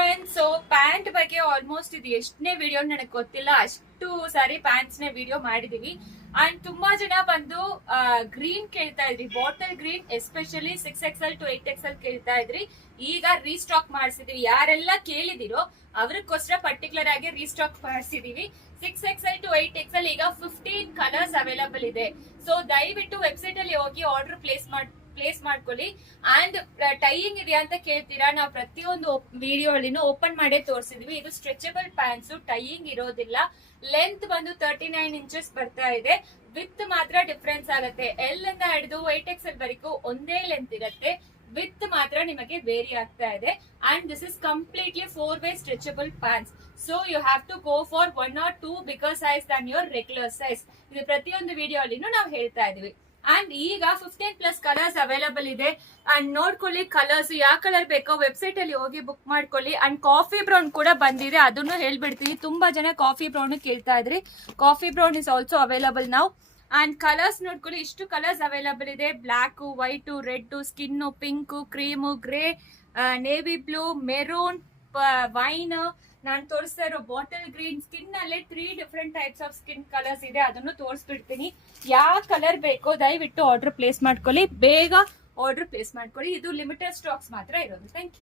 Everyone. So pant ಬಗ್ಗೆ almost ಇದು ಎಷ್ಟನೇ ವಿಡಿಯೋ ನನಗೆ ಗೊತ್ತಿಲ್ಲ, ಅಷ್ಟು ಸಾರಿ ಪ್ಯಾಂಟ್ಸ್ ನ ವಿಡಿಯೋ ಮಾಡಿದೀವಿ. ಅಂಡ್ ತುಂಬಾ ಜನ ಬಂದು ಗ್ರೀನ್ ಕೇಳ್ತಾ ಇದ್ರಿ, bottle green, especially 6XL to 8XL ಕೇಳ್ತಾ ಇದ್ರಿ. ಈಗ ರೀಸ್ಟಾಕ್ ಮಾಡಿಸಿದೀವಿ. ಯಾರೆಲ್ಲ ಕೇಳಿದಿರೋ ಅವ್ರಿಗೋಸ್ಕರ ಪರ್ಟಿಕ್ಯುಲರ್ ಆಗಿ ರೀಸ್ಟಾಕ್ ಮಾಡಿಸಿದೀವಿ. 6XL to 8XL ಈಗ 15 ಕಲರ್ಸ್ ಅವೈಲಬಲ್ ಇದೆ. ಸೊ ದಯವಿಟ್ಟು ವೆಬ್ಸೈಟ್ ಅಲ್ಲಿ ಹೋಗಿ ಆರ್ಡರ್ ಪ್ಲೇಸ್ ಮಾಡ್ಕೊಳ್ಳಿ. ಅಂಡ್ ಟೈಯಿಂಗ್ ಇದೆಯಾ ಅಂತ ಕೇಳ್ತೀರಾ, ನಾವು ಪ್ರತಿಯೊಂದು ವಿಡಿಯೋ ಅಲ್ಲಿನೂ ಓಪನ್ ಮಾಡೇ ತೋರಿಸಿದ್ವಿ. ಇದು ಸ್ಟ್ರೆಚಬಲ್ ಪ್ಯಾಂಟ್ಸ್, ಟೈಯಿಂಗ್ ಇರೋದಿಲ್ಲ. ಲೆಂತ್ ಬಂದು 39 ಇಂಚಸ್ ಬರ್ತಾ ಇದೆ. ವಿತ್ ಮಾತ್ರ ಡಿಫ್ರೆನ್ಸ್ ಆಗುತ್ತೆ. ಎಲ್ ಇಂದ ಹಿಡಿದು 8XL ವರೆಗೂ ಒಂದೇ ಲೆಂತ್ ಇರುತ್ತೆ, ವಿತ್ ಮಾತ್ರ ನಿಮಗೆ ವೇರಿ ಆಗ್ತಾ ಇದೆ. And this is completely 4-way stretchable pants. So you have to go for 1 or 2 bigger size than your regular size. ಇದು ಪ್ರತಿಯೊಂದು ವಿಡಿಯೋ ಅಲ್ಲಿನೂ ನಾವು ಹೇಳ್ತಾ ಇದೀವಿ. ಅಂಡ್ ಈಗ 15+ ಕಲರ್ಸ್ ಅವೈಲಬಲ್ ಇದೆ. ಅಂಡ್ ನೋಡ್ಕೊಳ್ಳಿ, ಕಲರ್ಸ್ ಯಾವ ಕಲರ್ ಬೇಕೋ ವೆಬ್ಸೈಟ್ ಅಲ್ಲಿ ಹೋಗಿ ಬುಕ್ ಮಾಡ್ಕೊಳ್ಳಿ. ಅಂಡ್ ಕಾಫಿ ಬ್ರೌನ್ ಕೂಡ ಬಂದಿದೆ, ಅದನ್ನು ಹೇಳ್ಬಿಡ್ತೀನಿ. ತುಂಬಾ ಜನ ಕಾಫಿ ಬ್ರೌನ್ ಕೇಳ್ತಾ ಇದ್ರಿ. Coffee brown is also available ನಾವು. ಅಂಡ್ ಕಲರ್ಸ್ ನೋಡ್ಕೊಳ್ಳಿ, ಇಷ್ಟು ಕಲರ್ಸ್ ಅವೈಲಬಲ್ ಇದೆ. Black, white, red, skin, pink, cream, grey, navy blue, maroon, wine, ನಾನು ತೋರಿಸ್ತಾ ಇರೋ ಬಾಟಲ್ ಗ್ರೀನ್. ಸ್ಕಿನ್ ಅಲ್ಲೇ 3 different types of skin colours ಇದೆ, ಅದನ್ನು ತೋರಿಸ್ಬಿಡ್ತೀನಿ. ಯಾವ ಕಲರ್ ಬೇಕೋ ದಯವಿಟ್ಟು ಆರ್ಡರ್ ಪ್ಲೇಸ್ ಮಾಡ್ಕೊಳ್ಳಿ, ಬೇಗ ಆರ್ಡರ್ ಪ್ಲೇಸ್ ಮಾಡ್ಕೊಳ್ಳಿ. ಇದು ಲಿಮಿಟೆಡ್ ಸ್ಟಾಕ್ಸ್ ಮಾತ್ರ ಇರೋದು. Thank you.